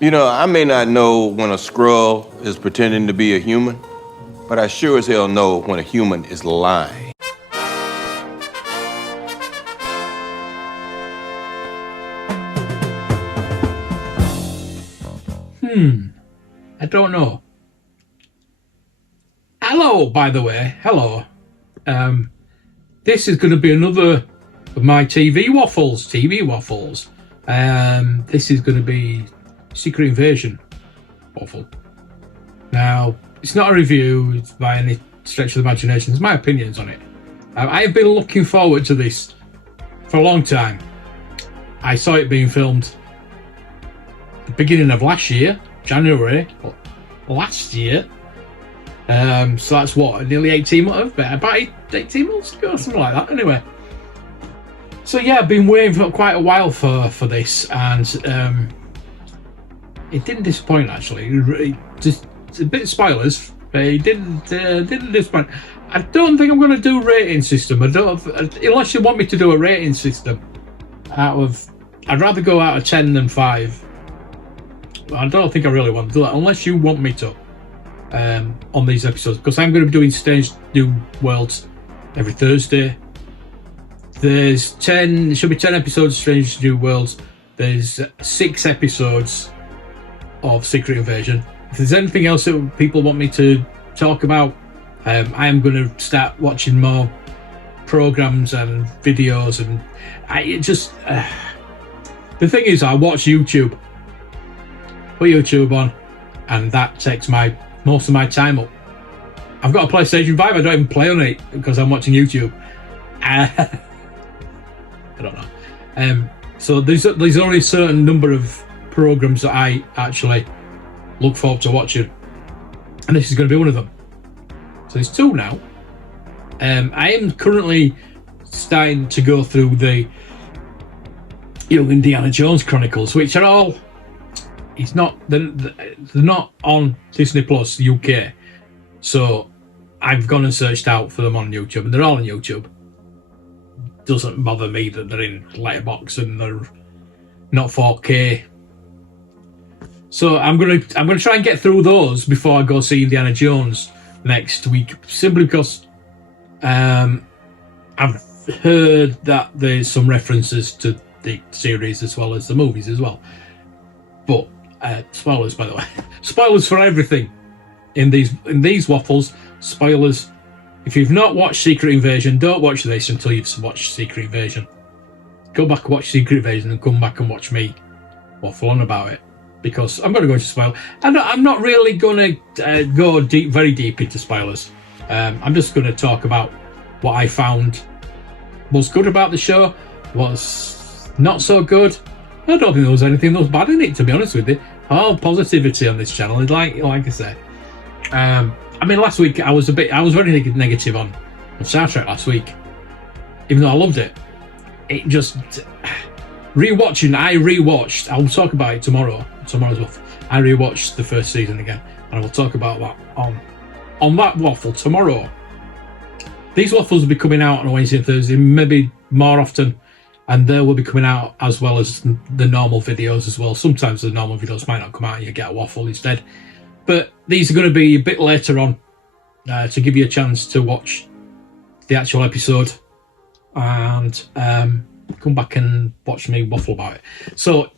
You know, I may not know when a Skrull is pretending to be a human, but I sure as hell know when a human is lying. I don't know. Hello, by the way. Hello. This is going to be another of my TV waffles. This is going to be Secret Invasion waffle. Now, it's not a review it's by any stretch of the imagination. It's my opinions on it. I have been looking forward to this for a long time. I saw it being filmed the beginning of last year, January last year. So that's what, nearly 18 months, about 18 months ago, something like that. Anyway, so yeah, I've been waiting for quite a while for this, and it didn't disappoint actually. Just a bit of spoilers, but it didn't disappoint. I don't think I'm going to do a rating system. Unless you want me to do a rating system. I'd rather go out of 10 than 5. I don't think I really want to do that unless you want me to on these episodes, because I'm going to be doing Strange New Worlds every Thursday. There should be 10 episodes of Strange New Worlds. There's 6 episodes of Secret Invasion. If there's anything else that people want me to talk about, I am going to start watching more programs and videos, and the thing is, I watch YouTube. Put YouTube on, and that takes most of my time up. I've got a PlayStation 5. I don't even play on it because I'm watching YouTube. I don't know. So there's only a certain number of programs that I actually look forward to watching, and this is going to be one of them. So there's 2 now. I am currently starting to go through the Indiana Jones Chronicles, which are all. They're not on Disney Plus UK, so I've gone and searched out for them on YouTube, and they're all on YouTube. Doesn't bother me that they're in letterbox and they're not 4K. So I'm gonna try and get through those before I go see Indiana Jones next week, simply because I've heard that there's some references to the series as well as the movies as well. But spoilers, by the way. Spoilers for everything in these waffles. Spoilers. If you've not watched Secret Invasion, don't watch this until you've watched Secret Invasion. Go back and watch Secret Invasion and come back and watch me waffle on about it, because I'm going to go into spoilers. I'm not really going to go very deep into spoilers. I'm just going to talk about what I found was good about the show, what's not so good. I don't think there was anything that was bad in it, to be honest with you. All positivity on this channel, like I say. Last week I was very negative on Star Trek last week, even though I loved it. It just rewatching. I rewatched. I'll talk about it tomorrow's waffle. I rewatched the first season again, and I will talk about that on that waffle tomorrow. These waffles will be coming out on Wednesday and Thursday, maybe more often. And they will be coming out as well as the normal videos as well. Sometimes the normal videos might not come out and you get a waffle instead. But these are going to be a bit later on to give you a chance to watch the actual episode and come back and watch me waffle about it. So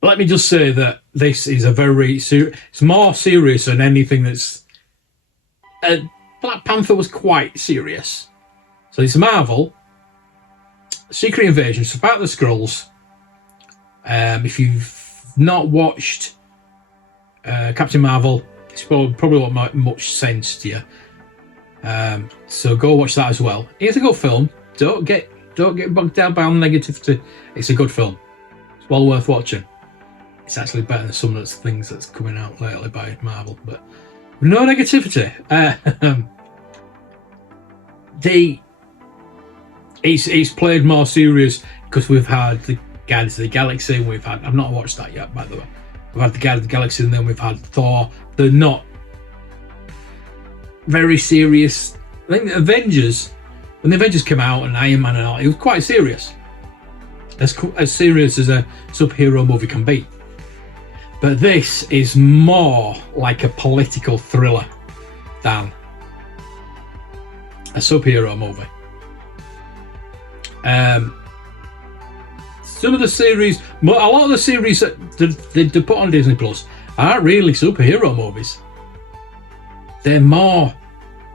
let me just say that this is it's more serious than anything that's... Black Panther was quite serious. So it's Marvel... Secret Invasion. It's about the Skrulls. If you've not watched Captain Marvel, it's probably won't make much sense to you. So go watch that as well. It's a good film. Don't get bogged down by all the negativity. It's a good film. It's well worth watching. It's actually better than some of the things that's coming out lately by Marvel, but no negativity. It's played more serious because we've had the Guardians of the Galaxy. I've not watched that yet, by the way. We've had the Guardians of the Galaxy, and then we've had Thor. They're not very serious. I think the Avengers, when the Avengers came out and Iron Man and all, it was quite serious. as serious as a superhero movie can be. But this is more like a political thriller than a superhero movie. Some of the series, a lot of the series that they put on Disney Plus aren't really superhero movies. They're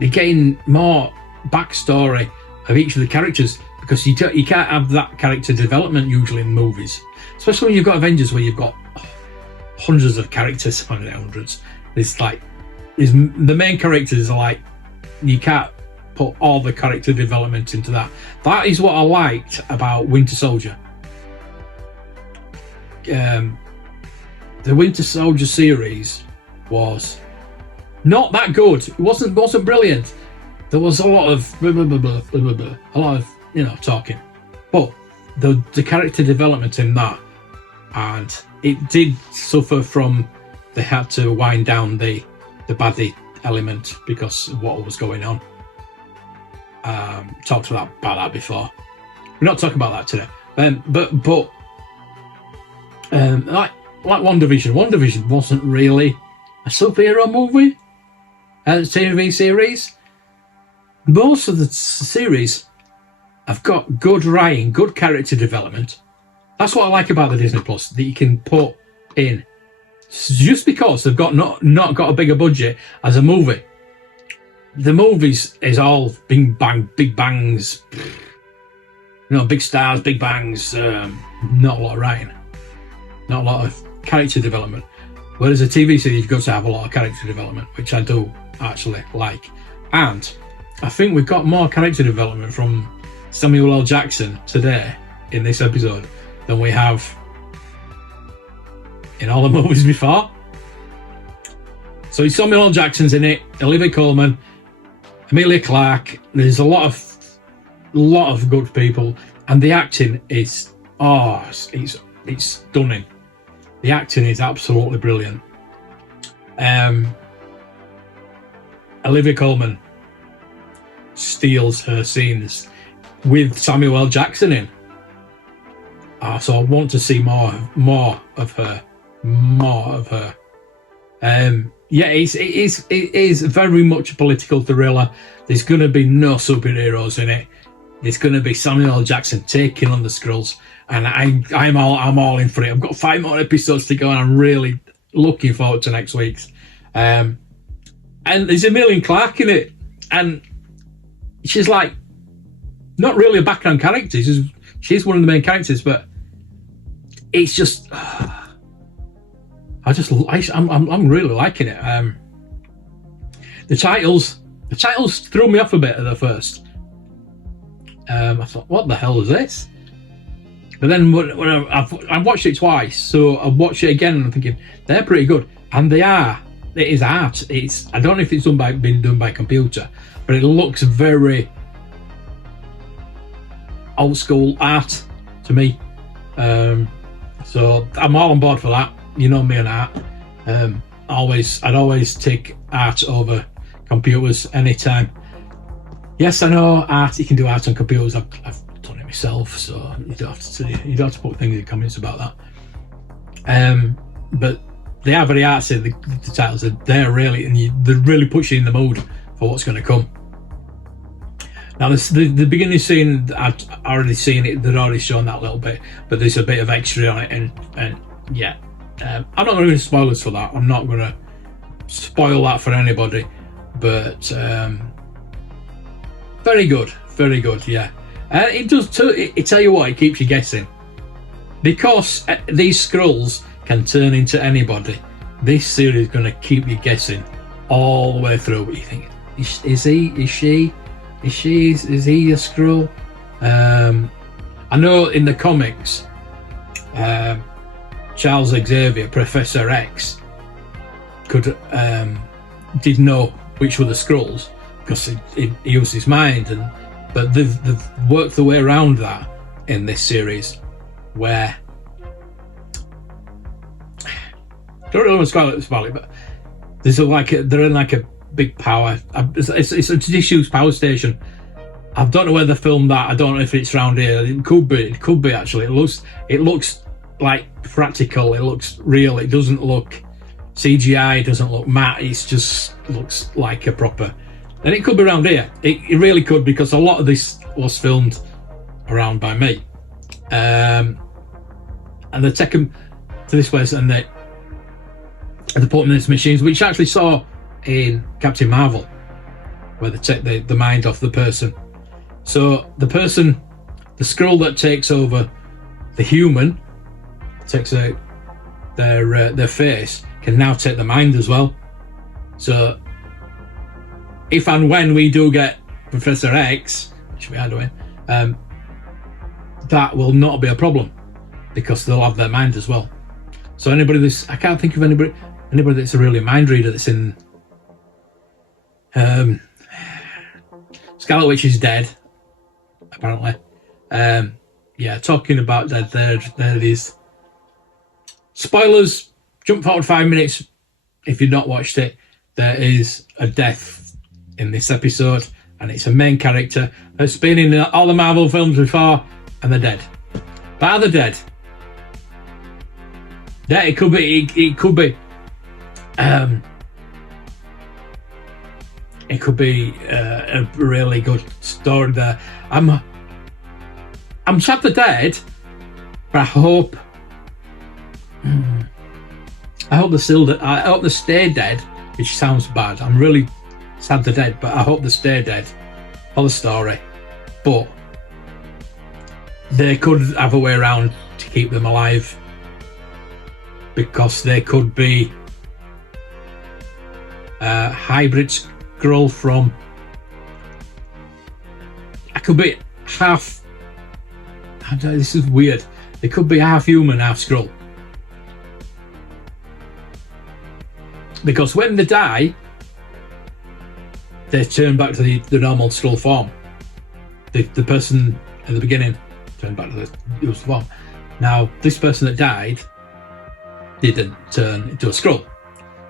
getting more backstory of each of the characters, because you can't have that character development usually in movies, especially when you've got Avengers where you've got hundreds of characters. Hundreds. The main characters are like, you can't put all the character development into that. That is what I liked about Winter Soldier. The Winter Soldier series was not that good. It wasn't brilliant. There was a lot of blah, blah, blah, blah, blah, blah, a lot of talking, but the character development in that, and it did suffer from, they had to wind down the baddie element because of what was going on. Talked about that before. We're not talking about that today. But like WandaVision. WandaVision wasn't really a superhero movie, TV series. Most of the series have got good writing, good character development. That's what I like about the Disney Plus, that you can put in. Just because they've got not got a bigger budget as a movie. The movies is all big bangs, big stars, big bangs, not a lot of writing, not a lot of character development. Whereas a TV series, you've got to have a lot of character development, which I do actually like. And I think we've got more character development from Samuel L. Jackson today in this episode than we have in all the movies before. So Samuel L. Jackson's in it, Olivia Colman, Emilia Clarke. There's a lot of good people, and the acting is it's stunning. The acting is absolutely brilliant. Olivia Colman steals her scenes with Samuel L. Jackson in. So I want to see more of her. It is very much a political thriller. There's going to be no superheroes in it. There's going to be Samuel L. Jackson taking on the Skrulls, and I'm all in for it. I've got 5 more episodes to go, and I'm really looking forward to next week's. And there's Emilia Clarke in it, and she's like not really a background character. She's one of the main characters, but it's just I'm really liking it. The titles threw me off a bit at the first. I thought, what the hell is this? But then when I've watched it twice, so I watched it again and I'm thinking they're pretty good, and they are. It is art. I don't know if it's been done by computer, but it looks very old school art to me. So I'm all on board for that. You know me and art. I'd always take art over computers anytime. Yes, I know art. You can do art on computers. I've done it myself, so you don't have to put things in comments about that. But they are very artsy. The titles they're really, and they're really pushing in the mood for what's going to come. Now, the beginning scene, I've already seen it. They'd already shown that a little bit, but there's a bit of extra on it, and yeah. I'm not going to spoil this for that. I'm not going to spoil that for anybody, but very good, yeah. It does. Tell you what, it keeps you guessing, because these Skrulls can turn into anybody. This series is going to keep you guessing all the way through. But you think, is he a Skrull? I know in the comics, Charles Xavier, Professor X, did know which were the Skrulls because he used his mind, but they've worked their way around that in this series, where I don't really want to spoil it, but they're in like a big power. It's a disused power station, I don't know where they filmed that. I don't know if it's around here. It could be. It could be actually. It looks like practical. It looks real. It doesn't look CGI. It doesn't look matte. It just looks like a proper. And it could be around here. It really could, because a lot of this was filmed around by me. And they take them to this place and they put them in these machines, which I actually saw in Captain Marvel, where they take the mind off the person. So the Skrull that takes over the human, takes out their face, can now take the mind as well. So if and when we do get Professor X, which we are doing, that will not be a problem, because they'll have their mind as well. So I can't think of anybody that's a really mind reader that's in. Scarlet Witch is dead, apparently. Yeah, talking about dead, there it is. Spoilers, jump forward 5 minutes if you've not watched it. There is a death in this episode, and it's a main character that's been in all the Marvel films before, and they're dead. But are they dead? Yeah, it could be. It could be. It could be a really good story there. I'm sad they're dead, but I hope they're still. I hope they stay dead, which sounds bad. I'm really sad they're dead, but I hope they stay dead for the story. But they could have a way around to keep them alive, because they could be hybrid Skrull from. I could be half. I don't know, this is weird. They could be half human, half Skrull. Because when they die, they turn back to the normal Skrull form. The person at the beginning turned back to the usual form. Now, this person that died didn't turn into a Skrull.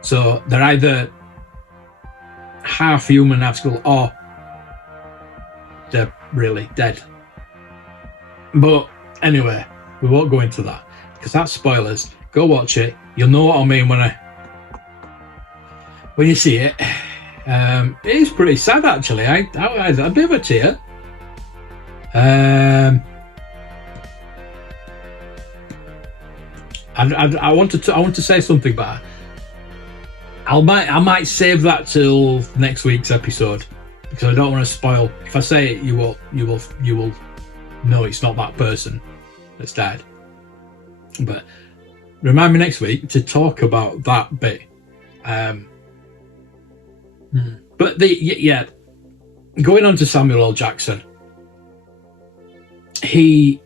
So they're either half human, half Skrull, or they're really dead. But anyway, we won't go into that, because that's spoilers. Go watch it. You'll know what I mean when you see it. It is pretty sad, actually. I had a bit of a tear. I want to say something, but I might save that till next week's episode, because I don't want to spoil. If I say it, you will know it's not that person that's died. But remind me next week to talk about that bit. But going on to Samuel L. Jackson, he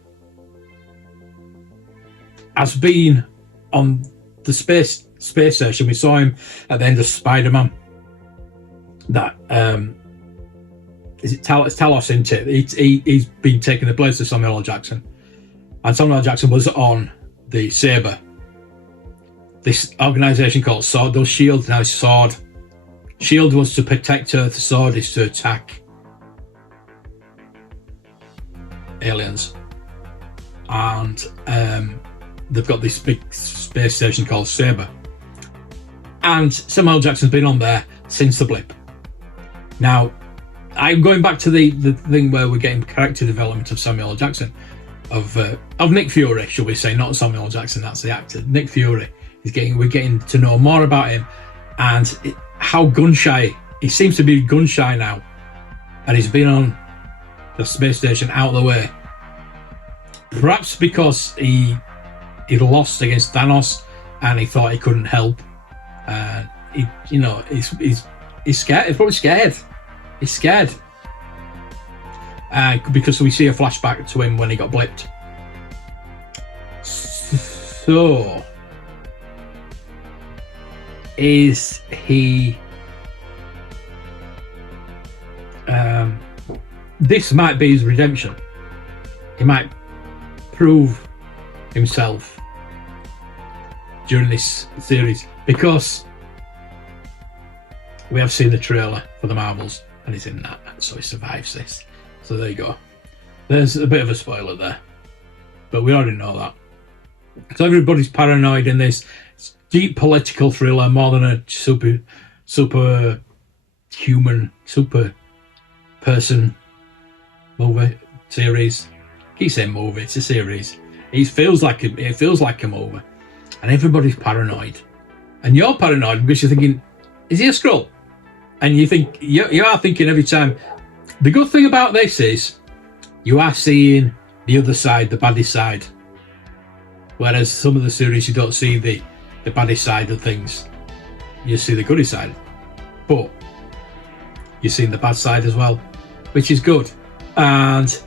has been on the space station. We saw him at the end of Spider-Man. That is it Talos, isn't it? He's been taking the place of Samuel L. Jackson, and Samuel L. Jackson was on the Saber. This organization called Sword, those Shield, now Sword. Shield was to protect Earth. Sword is to attack aliens, and they've got this big space station called Saber. And Samuel L. Jackson's been on there since the blip. Now, I'm going back to the thing where we're getting character development of Samuel L. Jackson, of Nick Fury, shall we say, not Samuel L. Jackson, that's the actor. Nick Fury. We're getting to know more about him, and how gun shy he seems to be. Gun shy now, and he's been on the space station out of the way. Perhaps because he lost against Thanos, and he thought he couldn't help. He's scared. He's probably scared. He's scared. Because we see a flashback to him when he got blipped. So, is he... this might be his redemption. He might prove himself during this series, because we have seen the trailer for the Marvels and he's in that, so he survives this. So there you go. There's a bit of a spoiler there, but we already know that. So everybody's paranoid in this deep political thriller more than a super person movie series. I keep saying movie, it's a series. It feels like a movie, and everybody's paranoid, and you're paranoid because you're thinking, is he a Skrull? And you think you are thinking every time. The good thing about this is you are seeing the other side, the baddie side, whereas some of the series you don't see the baddie side of things. You see the goodie side, but you're seeing the bad side as well, which is good. And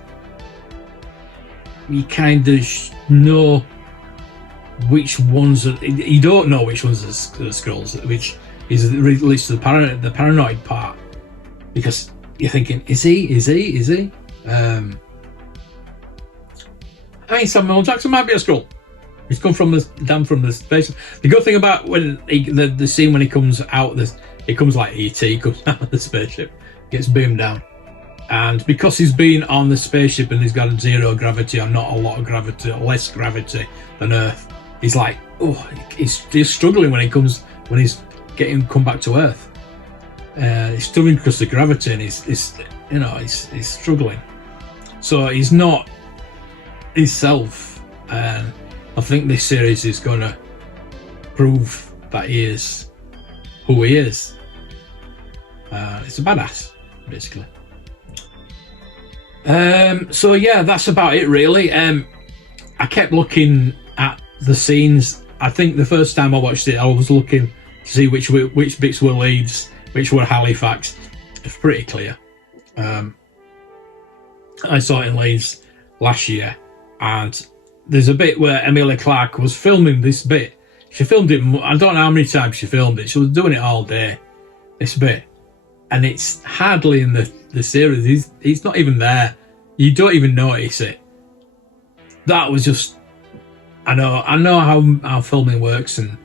you kind of know which ones you don't know which ones are Skrulls, which is at least the paranoid part, because you're thinking, is he? I mean, Samuel Jackson might be a Skrull. He's come from the space. The good thing about when the scene when he comes out, it comes like E.T. He comes out of the spaceship, gets beamed down, and because he's been on the spaceship and he's got zero gravity or not a lot of gravity, or less gravity than Earth, he's like, he's struggling when he's getting come back to Earth. He's struggling because of the gravity, and he's struggling. So he's not himself. And I think this series is going to prove that he is who he is. It's a badass, basically. So yeah, that's about it really. I kept looking at the scenes. I think the first time I watched it, I was looking to see which bits were Leeds, which were Halifax. It's pretty clear. I saw it in Leeds last year, and there's a bit where Emilia Clarke was filming this bit. She filmed it, I don't know how many times she filmed it. She was doing it all day, this bit. And it's hardly in the series. He's not even there. You don't even notice it. That was just, I know how filming works and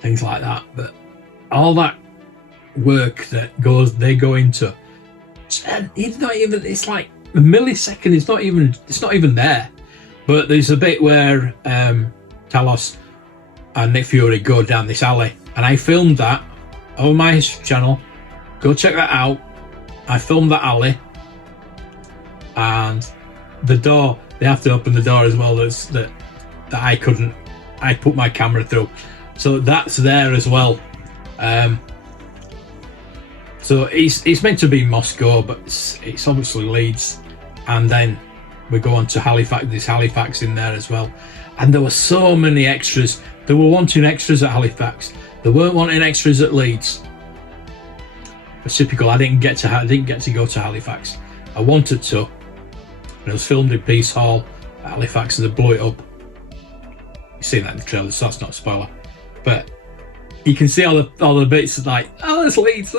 things like that, but all that work that they go into, and it's not even, it's like a millisecond, it's not even there. But there's a bit where Talos and Nick Fury go down this alley, and I filmed that on my channel. Go check that out. I filmed that alley, and the door, they have to open the door as well, that I couldn't, I put my camera through, so that's there as well. So it's meant to be Moscow, but it's obviously Leeds. And then we go on to Halifax. There's Halifax in there as well. And there were so many extras. They were wanting extras at Halifax. They weren't wanting extras at Leeds. It's typical. I didn't get to go to Halifax. I wanted to. And it was filmed in Peace Hall at Halifax, and they blew it up. You've seen that in the trailer, so that's not a spoiler. But you can see all the bits like, oh, there's Leeds,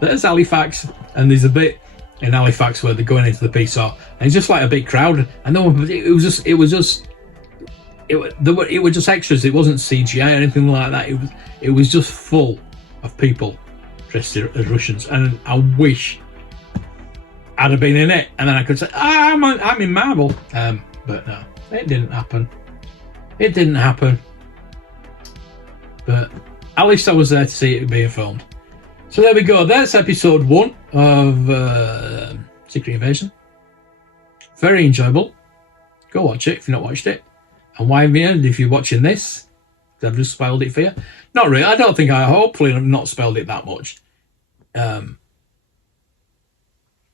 there's Halifax, and there's a bit in Halifax where they're going into the Peace Hall, and it's just like a big crowd, and it was just extras. It wasn't CGI or anything like that. It was just full of people dressed as Russians, and I wish I'd have been in it, and then I could say, I'm in Marvel, but no, it didn't happen. But at least I was there to see it being filmed. So there we go. That's episode 1 of Secret Invasion. Very enjoyable. Go watch it if you've not watched it. And why me? If you're watching this, because I've just spoiled it for you. Not really. I don't think hopefully I've not spoiled it that much.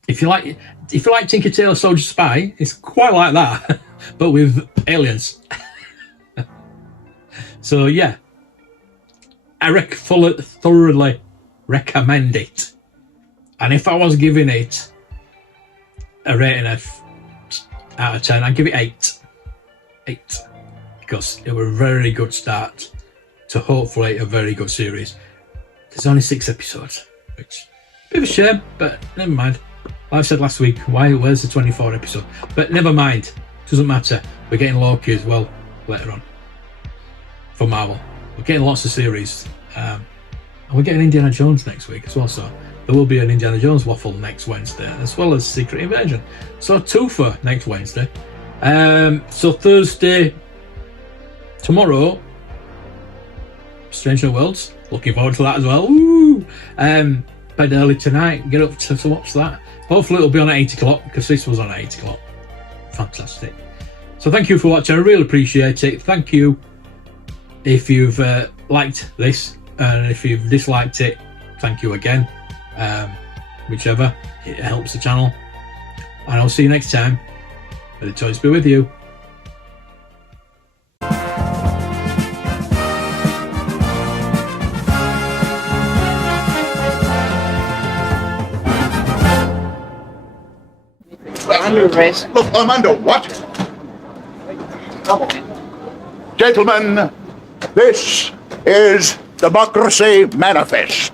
If you like Tinker Tailor Soldier Spy, it's quite like that, but with aliens. So yeah. I thoroughly recommend it. And if I was giving it a rating out of 10, I'd give it 8. 8. Because it was a very good start to hopefully a very good series. There's only 6 episodes, which is a bit of a shame, but never mind. Like I said last week, where's the 24 episode? But never mind. Doesn't matter. We're getting Loki as well later on for Marvel. We're getting lots of series And we're getting Indiana Jones next week as well, so there will be an Indiana Jones waffle next Wednesday, as well as Secret Invasion. So 2 for next Wednesday. So Thursday, tomorrow, Strange New Worlds. Looking forward to that as well. Woo! Bed early tonight, get up to watch that. Hopefully it'll be on at 8 o'clock, because this was on at 8 o'clock. Fantastic. So thank you for watching, I really appreciate it. Thank you if you've liked this, and if you've disliked it, thank you again. Whichever, it helps the channel. And I'll see you next time. May the toys be with you. Under arrest. Look, I'm under what? Gentlemen, this is Democracy Manifest.